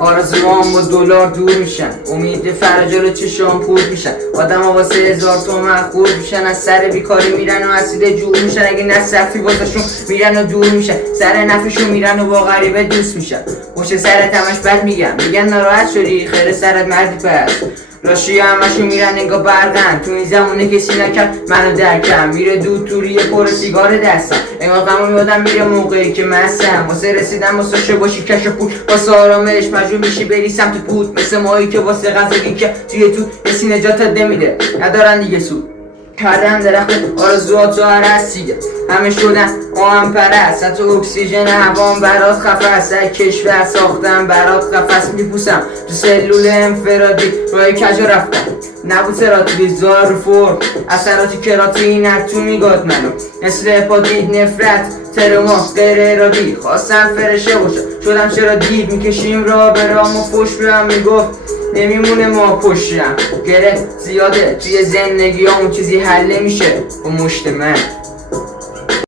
آرزوام با دلار دور میشن، امید فرجا رو چشام پور میشن. آدم ها واسه 1000 تومن خورد میشن، از سر بیکاری میرن و اسید جور میشن. اگه نصفی واسهشون میرن و دور میشن، سر نفشون میرن و با غریبه دوست میشن. پشت سرت همش بد میگن ناراحت شدی خیر سرت مردی پس. راشی همشون میرن نگاه برقن، تو این زمونه کسی نکرد منو درکم. میره دود توریه پر سیگار دستم، انگار غمو یادم میره موقعی که مستم. واسه رسیدن واسه شه باشی کش و پول، واسه آرامش مجبور میشی بری سمت پود. مثل ماهی که واسه غذایی که توی تو کسی نجاتت نمیده، ندارن دیگه سود. کردن درخت آرزوهاتو هرست دیگه، همه شدن آهم پرست. حتی اکسیژن هوام برات خفست، از کشور ساختم برات قفس. میپوسم تو سلول انفرادی روی کجا رفتم، نبود سراتی زار فرم اثراتی کراتی نتو میگاد منو. مثل هپاتیت نفرت ترما غیر ارادی، خواستم فرشه باشم شدم چرا دیو. میکشیم را به رام و فش بهم میگفت نمیمونه ما پشتم. گره زیاده توی زندگی اون چیزی حل نمیشه با مشت من.